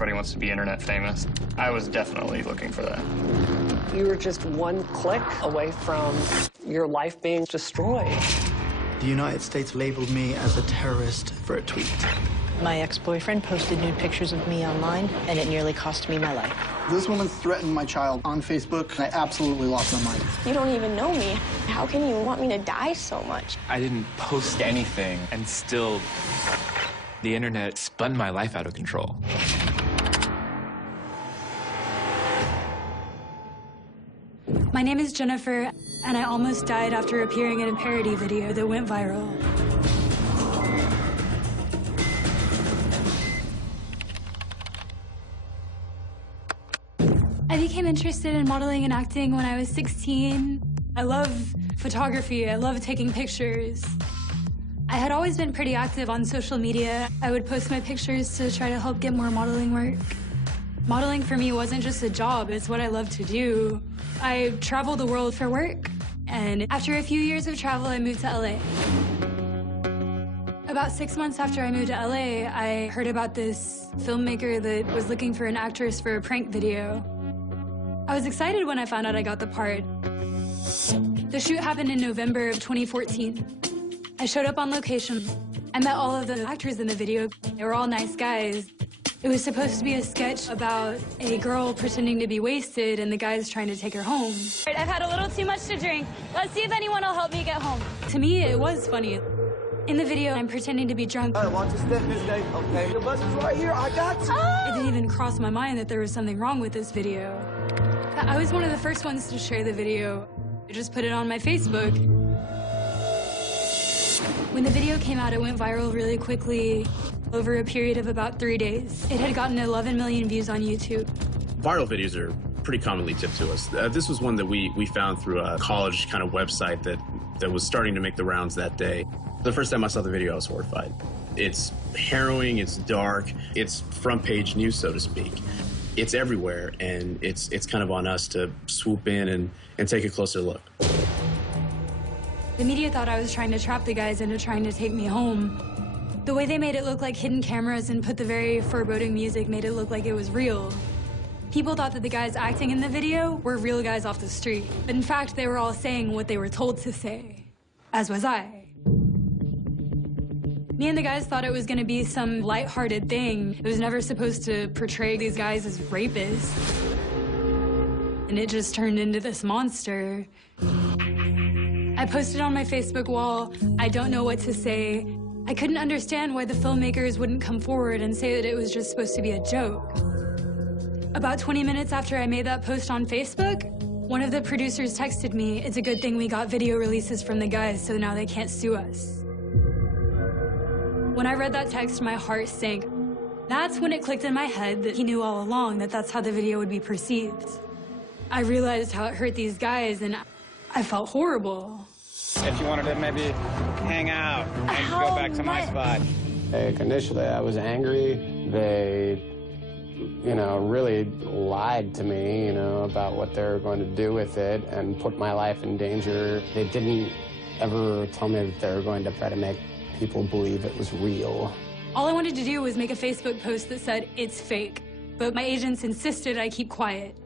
everybody wants to be internet famous. I was definitely looking for that. You were just one click away from your life being destroyed. The United States labeled me as a terrorist for a tweet. My ex-boyfriend posted nude pictures of me online, and it nearly cost me my life. This woman threatened my child on Facebook, and I absolutely lost my mind. You don't even know me. How can you want me to die so much? I didn't post anything, and still, the internet spun my life out of control. My name is Jennifer, and I almost died after appearing in a parody video that went viral. I became interested in modeling and acting when I was 16. I love photography. I love taking pictures. I had always been pretty active on social media. I would post my pictures to try to help get more modeling work. Modeling for me wasn't just a job, it's what I love to do. I traveled the world for work, and after a few years of travel, I moved to LA. About 6 months after I moved to LA, I heard about this filmmaker that was looking for an actress for a prank video. I was excited when I found out I got the part. The shoot happened in November of 2014. I showed up on location. I met all of the actors in the video. They were all nice guys. It was supposed to be a sketch about a girl pretending to be wasted and the guys trying to take her home. I've had a little too much to drink. Let's see if anyone will help me get home. To me, it was funny. In the video, I'm pretending to be drunk. I want to step this day, okay? The bus is right here, I got you. It didn't even cross my mind that there was something wrong with this video. I was one of the first ones to share the video. I just put it on my Facebook. When the video came out, it went viral really quickly, over a period of about 3 days. It had gotten 11 million views on YouTube. Viral videos are pretty commonly tipped to us. This was one that we found through a college kind of website that was starting to make the rounds that day. The first time I saw the video, I was horrified. It's harrowing, it's dark, it's front page news, so to speak. It's everywhere, and it's kind of on us to swoop in and take a closer look. The media thought I was trying to trap the guys into trying to take me home. The way they made it look like hidden cameras and put the very foreboding music made it look like it was real. People thought that the guys acting in the video were real guys off the street. But in fact, they were all saying what they were told to say, as was I. Me and the guys thought it was gonna be some lighthearted thing. It was never supposed to portray these guys as rapists. And it just turned into this monster. I posted on my Facebook wall, I don't know what to say. I couldn't understand why the filmmakers wouldn't come forward and say that it was just supposed to be a joke. About 20 minutes after I made that post on Facebook, one of the producers texted me, "It's a good thing we got video releases from the guys, so now they can't sue us." When I read that text, my heart sank. That's when it clicked in my head that he knew all along that that's how the video would be perceived. I realized how it hurt these guys, and I felt horrible. If you wanted to maybe hang out and go back to my spot. Initially, I was angry. They, really lied to me, about what they were going to do with it and put my life in danger. They didn't ever tell me that they were going to try to make people believe it was real. All I wanted to do was make a Facebook post that said, "It's fake." But my agents insisted I keep quiet.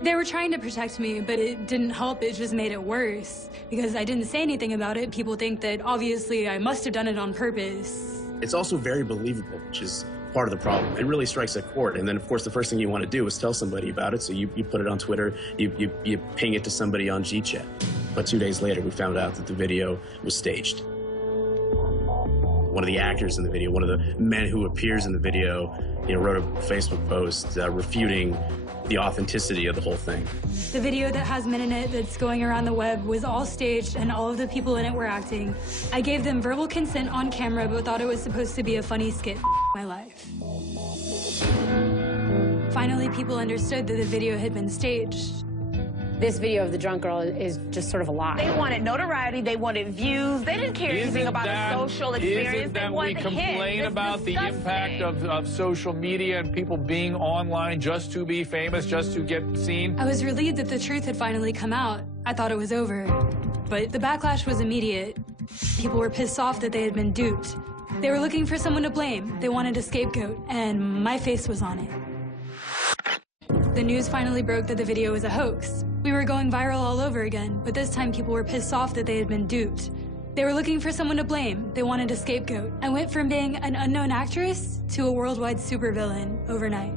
They were trying to protect me, but it didn't help. It just made it worse. Because I didn't say anything about it, people think that obviously I must have done it on purpose. It's also very believable, which is part of the problem. It really strikes a chord. And then, of course, the first thing you want to do is tell somebody about it. So you put it on Twitter, you ping it to somebody on GChat. But 2 days later, we found out that the video was staged. One of the actors in the video, one of the men who appears in the video, wrote a Facebook post refuting the authenticity of the whole thing. The video that has men in it that's going around the web was all staged, and all of the people in it were acting. I gave them verbal consent on camera, but thought it was supposed to be a funny skit. My life. Finally, people understood that the video had been staged. This video of the drunk girl is just sort of a lie. They wanted notoriety, they wanted views, they didn't care anything about a social experience. Isn't that we complain about the impact of social media and people being online just to be famous, just to get seen? I was relieved that the truth had finally come out. I thought it was over. But the backlash was immediate. People were pissed off that they had been duped. They were looking for someone to blame. They wanted a scapegoat, and my face was on it. The news finally broke that the video was a hoax. We were going viral all over again, but this time people were pissed off that they had been duped. They were looking for someone to blame. They wanted a scapegoat. I went from being an unknown actress to a worldwide supervillain overnight.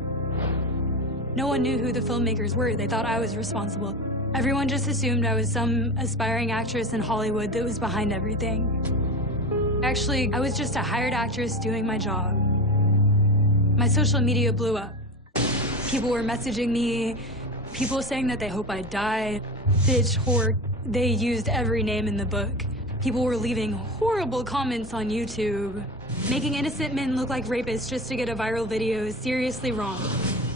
No one knew who the filmmakers were. They thought I was responsible. Everyone just assumed I was some aspiring actress in Hollywood that was behind everything. Actually, I was just a hired actress doing my job. My social media blew up. People were messaging me, people saying that they hope I die, bitch, whore. They used every name in the book. People were leaving horrible comments on YouTube. Making innocent men look like rapists just to get a viral video is seriously wrong.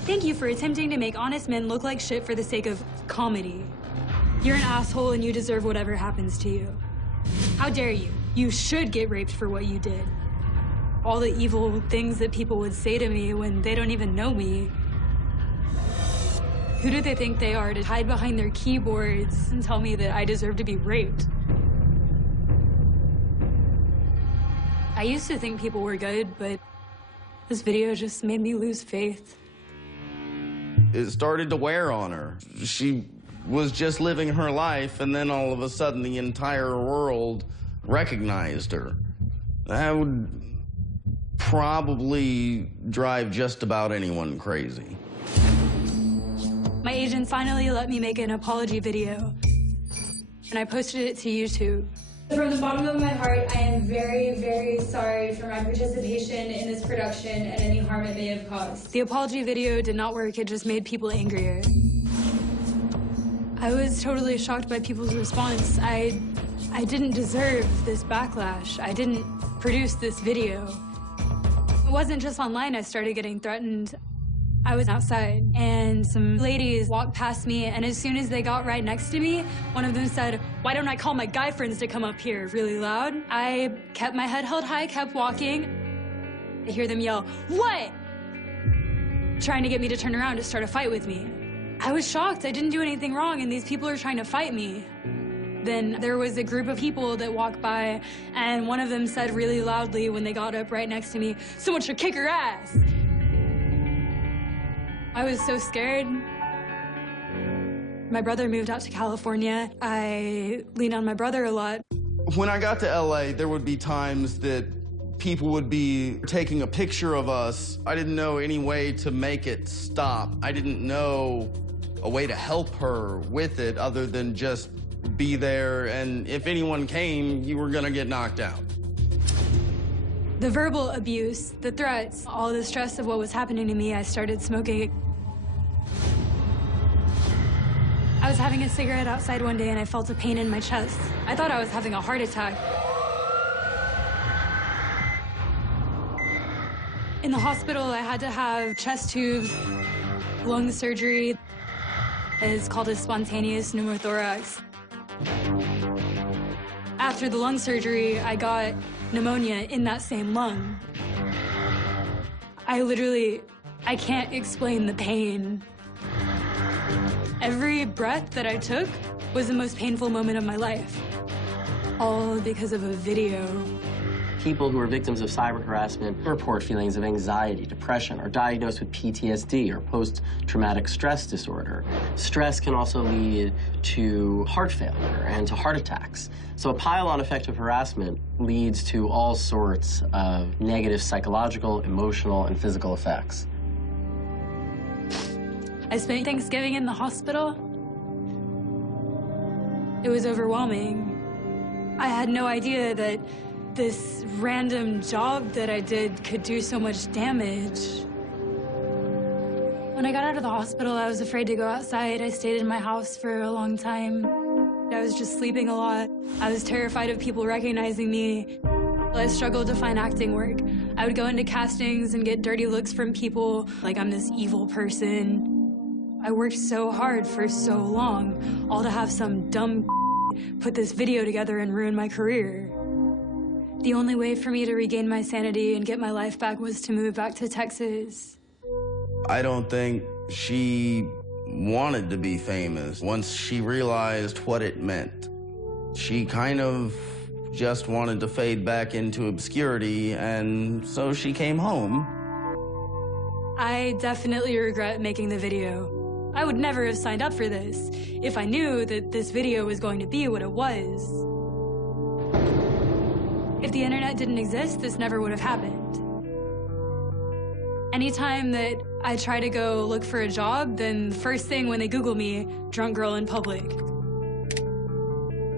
Thank you for attempting to make honest men look like shit for the sake of comedy. You're an asshole and you deserve whatever happens to you. How dare you? You should get raped for what you did. All the evil things that people would say to me when they don't even know me. Who do they think they are to hide behind their keyboards and tell me that I deserve to be raped? I used to think people were good, but this video just made me lose faith. It started to wear on her. She was just living her life, and then all of a sudden the entire world recognized her. That would probably drive just about anyone crazy. My agent finally let me make an apology video, and I posted it to YouTube. From the bottom of my heart, I am very, very sorry for my participation in this production and any harm it may have caused. The apology video did not work, it just made people angrier. I was totally shocked by people's response. I didn't deserve this backlash. I didn't produce this video. It wasn't just online I started getting threatened. I was outside, and some ladies walked past me, and as soon as they got right next to me, one of them said, "Why don't I call my guy friends to come up here?" really loud. I kept my head held high, kept walking. I hear them yell, "What?" trying to get me to turn around to start a fight with me. I was shocked. I didn't do anything wrong, and these people are trying to fight me. Then there was a group of people that walked by, and one of them said really loudly when they got up right next to me, "Someone should kick her ass." I was so scared. My brother moved out to California. I leaned on my brother a lot. When I got to LA, there would be times that people would be taking a picture of us. I didn't know any way to make it stop. I didn't know a way to help her with it other than just be there, and if anyone came, you were gonna get knocked out. The verbal abuse, the threats, all the stress of what was happening to me, I started smoking. I was having a cigarette outside one day and I felt a pain in my chest. I thought I was having a heart attack. In the hospital, I had to have chest tubes, lung surgery. It's called a spontaneous pneumothorax. After the lung surgery, I got pneumonia in that same lung. I can't explain the pain. Every breath that I took was the most painful moment of my life. All because of a video. People who are victims of cyber harassment report feelings of anxiety, depression, or diagnosed with PTSD or post-traumatic stress disorder. Stress can also lead to heart failure and to heart attacks. So a pile-on effect of harassment leads to all sorts of negative psychological, emotional, and physical effects. I spent Thanksgiving in the hospital. It was overwhelming. I had no idea that this random job that I did could do so much damage. When I got out of the hospital, I was afraid to go outside. I stayed in my house for a long time. I was just sleeping a lot. I was terrified of people recognizing me. I struggled to find acting work. I would go into castings and get dirty looks from people like I'm this evil person. I worked so hard for so long, all to have some dumb put this video together and ruin my career. The only way for me to regain my sanity and get my life back was to move back to Texas. I don't think she wanted to be famous. Once she realized what it meant, she kind of just wanted to fade back into obscurity, and so she came home. I definitely regret making the video. I would never have signed up for this if I knew that this video was going to be what it was. If the internet didn't exist, this never would have happened. Anytime that I try to go look for a job, then the first thing when they Google me, drunk girl in public.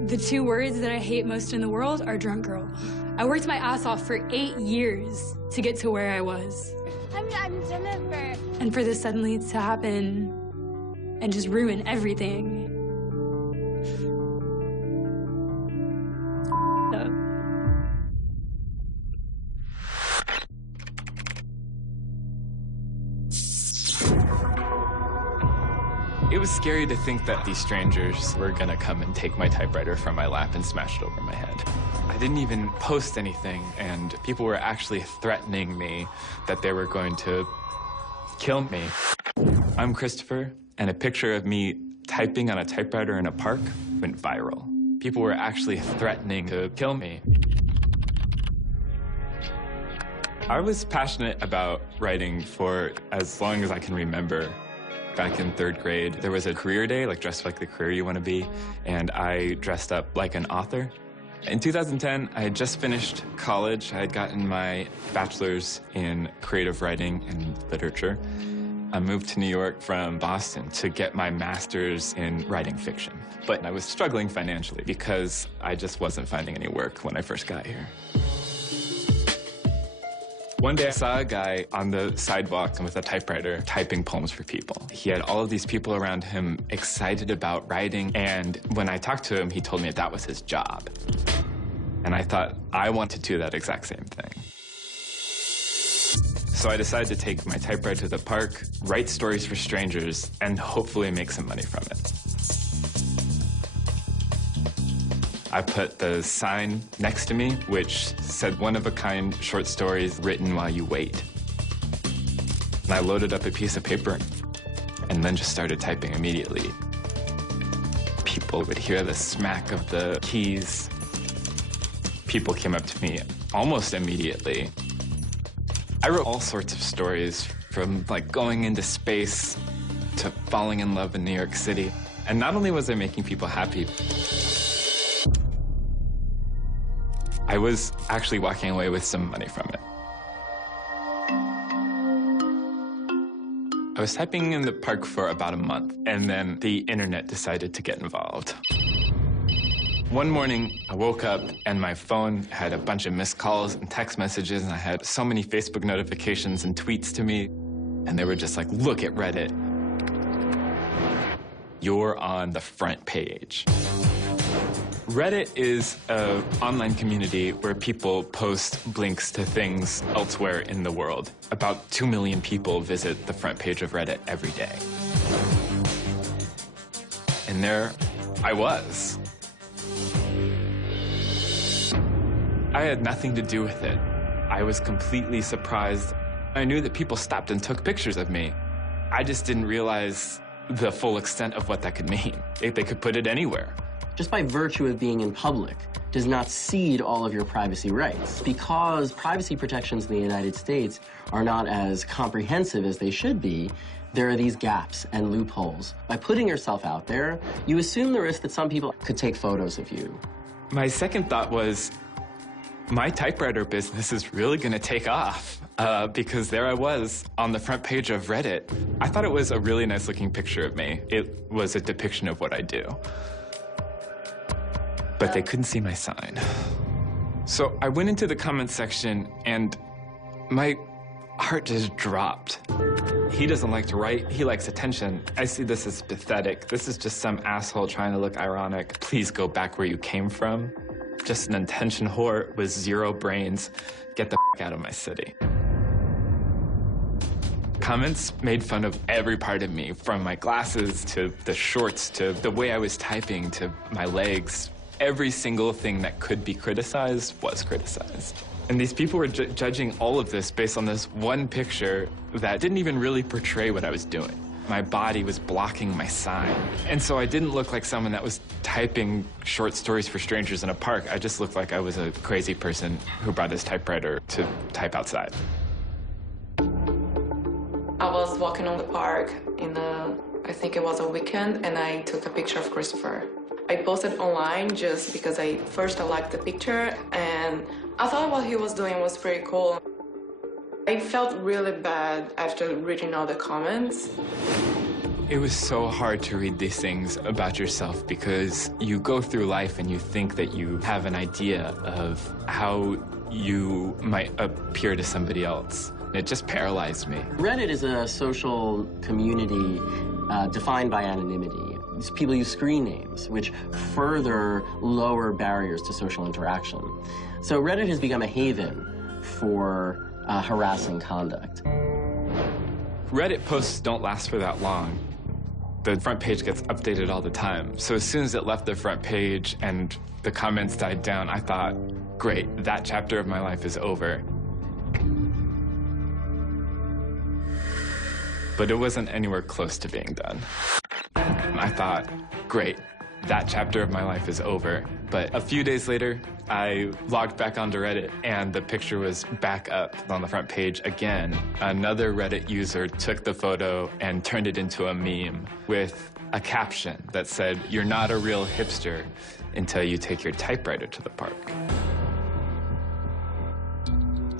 The two words that I hate most in the world are drunk girl. I worked my ass off for 8 years to get to where I was. I'm Jennifer. And for this suddenly to happen and just ruin everything. It was scary to think that these strangers were gonna come and take my typewriter from my lap and smash it over my head. I didn't even post anything, and people were actually threatening me that they were going to kill me. I'm Christopher, and a picture of me typing on a typewriter in a park went viral. People were actually threatening to kill me. I was passionate about writing for as long as I can remember. Back in 3rd grade, there was a career day, like dress like the career you want to be, and I dressed up like an author. In 2010, I had just finished college. I had gotten my bachelor's in creative writing and literature. I moved to New York from Boston to get my master's in writing fiction. But I was struggling financially because I just wasn't finding any work when I first got here. One day I saw a guy on the sidewalk with a typewriter typing poems for people. He had all of these people around him excited about writing, and when I talked to him, he told me that was his job. And I thought, I want to do that exact same thing. So I decided to take my typewriter to the park, write stories for strangers, and hopefully make some money from it. I put the sign next to me, which said one-of-a-kind short stories written while you wait. And I loaded up a piece of paper and then just started typing immediately. People would hear the smack of the keys. People came up to me almost immediately. I wrote all sorts of stories, from like going into space to falling in love in New York City. And not only was I making people happy, I was actually walking away with some money from it. I was typing in the park for about a month, and then the internet decided to get involved. One morning, I woke up, and my phone had a bunch of missed calls and text messages, and I had so many Facebook notifications and tweets to me, and they were just like, look at Reddit. You're on the front page. Reddit is an online community where people post links to things elsewhere in the world. About 2 million people visit the front page of Reddit every day. And there I was. I had nothing to do with it. I was completely surprised. I knew that people stopped and took pictures of me. I just didn't realize the full extent of what that could mean. They could put it anywhere. Just by virtue of being in public does not cede all of your privacy rights. Because privacy protections in the United States are not as comprehensive as they should be, there are these gaps and loopholes. By putting yourself out there, you assume the risk that some people could take photos of you. My second thought was, my typewriter business is really gonna take off because there I was on the front page of Reddit. I thought it was a really nice looking picture of me. It was a depiction of what I do. But they couldn't see my sign. So I went into the comments section and my heart just dropped. He doesn't like to write, he likes attention. I see this as pathetic. This is just some asshole trying to look ironic. Please go back where you came from. Just an attention whore with 0 brains. Get the f out of my city. Comments made fun of every part of me, from my glasses to the shorts to the way I was typing to my legs. Every single thing that could be criticized was criticized. And these people were judging all of this based on this one picture that didn't even really portray what I was doing. My body was blocking my sign. And so I didn't look like someone that was typing short stories for strangers in a park. I just looked like I was a crazy person who brought his typewriter to type outside. I was walking on the park in a I think it was a weekend, and I took a picture of Christopher. I posted online just because I liked the picture, and I thought what he was doing was pretty cool. I felt really bad after reading all the comments. It was so hard to read these things about yourself because you go through life and you think that you have an idea of how you might appear to somebody else. It just paralyzed me. Reddit is a social community defined by anonymity. People use screen names, which further lower barriers to social interaction. So Reddit has become a haven for harassing conduct. Reddit posts don't last for that long. The front page gets updated all the time. So as soon as it left the front page and the comments died down, I thought, great, that chapter of my life is over. But it wasn't anywhere close to being done. I thought, great, that chapter of my life is over. But a few days later, I logged back onto Reddit and the picture was back up on the front page again. Another Reddit user took the photo and turned it into a meme with a caption that said, "You're not a real hipster until you take your typewriter to the park."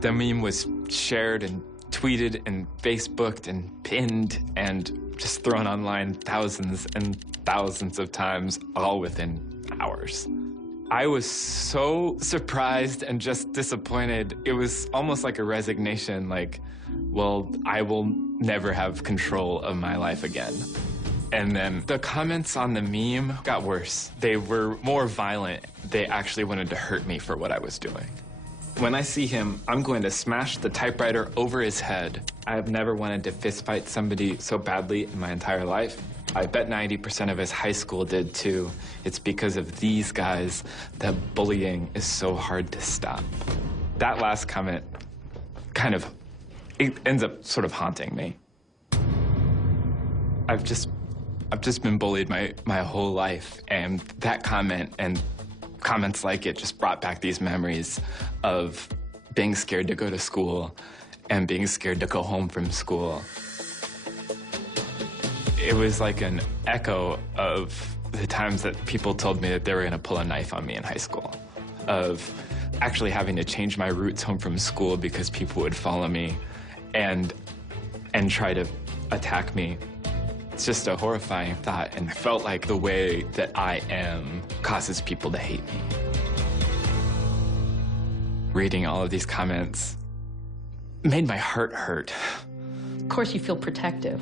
The meme was shared and tweeted and Facebooked and pinned and just thrown online thousands and thousands of times, all within hours. I was so surprised and just disappointed. It was almost like a resignation, like, well, I will never have control of my life again. And then the comments on the meme got worse. They were more violent. They actually wanted to hurt me for what I was doing. When I see him, I'm going to smash the typewriter over his head. I have never wanted to fistfight somebody so badly in my entire life. I bet 90% of his high school did too. It's because of these guys that bullying is so hard to stop. That last comment it ends up sort of haunting me. I've just been bullied my whole life, and that comment and comments like it just brought back these memories of being scared to go to school and being scared to go home from school. It was like an echo of the times that people told me that they were going to pull a knife on me in high school, of actually having to change my routes home from school because people would follow me and try to attack me. It's just a horrifying thought, and I felt like the way that I am causes people to hate me. Reading all of these comments made my heart hurt. Of course, you feel protective,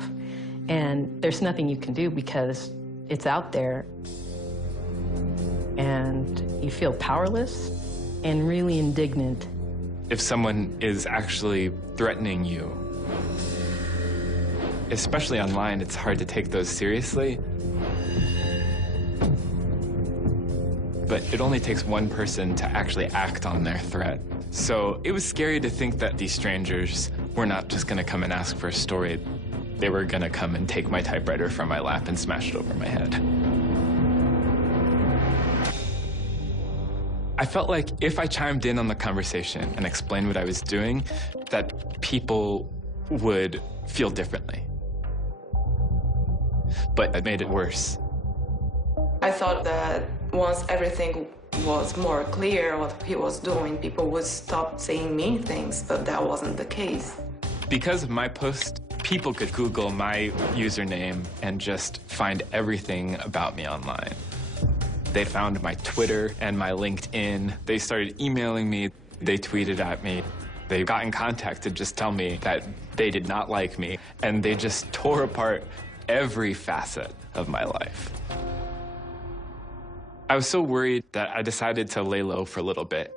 and there's nothing you can do because it's out there, and you feel powerless and really indignant. If someone is actually threatening you, especially online, it's hard to take those seriously. But it only takes one person to actually act on their threat. So it was scary to think that these strangers were not just gonna come and ask for a story. They were gonna come and take my typewriter from my lap and smash it over my head. I felt like if I chimed in on the conversation and explained what I was doing, that people would feel differently. But it made it worse. I thought that once everything was more clear what he was doing, people would stop saying mean things, but that wasn't the case. Because of my post, people could Google my username and just find everything about me online. They found my Twitter and my LinkedIn. They started emailing me. They tweeted at me. They got in contact to just tell me that they did not like me, and they just tore apart every facet of my life. I was so worried that I decided to lay low for a little bit.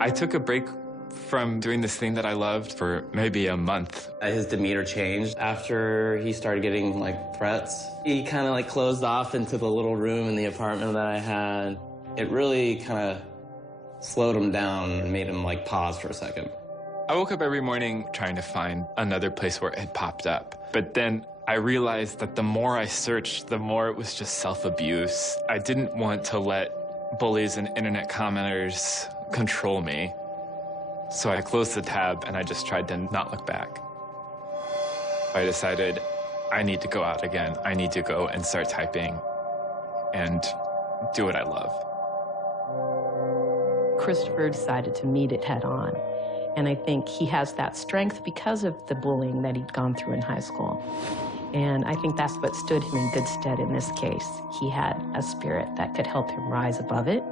I took a break from doing this thing that I loved for maybe a month. His demeanor changed after he started getting threats. He kind of closed off into the little room in the apartment that I had. It really kind of slowed him down and made him pause for a second. I woke up every morning trying to find another place where it had popped up. But then I realized that the more I searched, the more it was just self-abuse. I didn't want to let bullies and internet commenters control me. So I closed the tab and I just tried to not look back. I decided I need to go out again. I need to go and start typing and do what I love. Christopher decided to meet it head on. And I think he has that strength because of the bullying that he'd gone through in high school. And I think that's what stood him in good stead in this case. He had a spirit that could help him rise above it.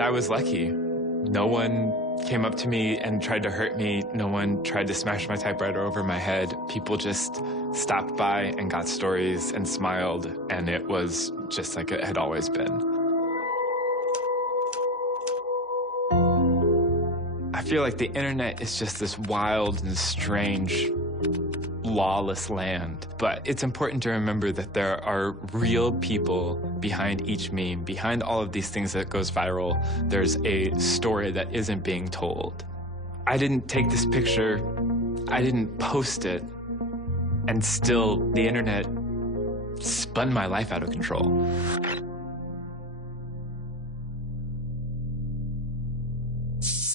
I was lucky. No one came up to me and tried to hurt me. No one tried to smash my typewriter over my head. People just stopped by and got stories and smiled, and it was just like it had always been. I feel like the internet is just this wild and strange, lawless land. But it's important to remember that there are real people behind each meme. Behind all of these things that goes viral, there's a story that isn't being told. I didn't take this picture, I didn't post it, and still the internet spun my life out of control.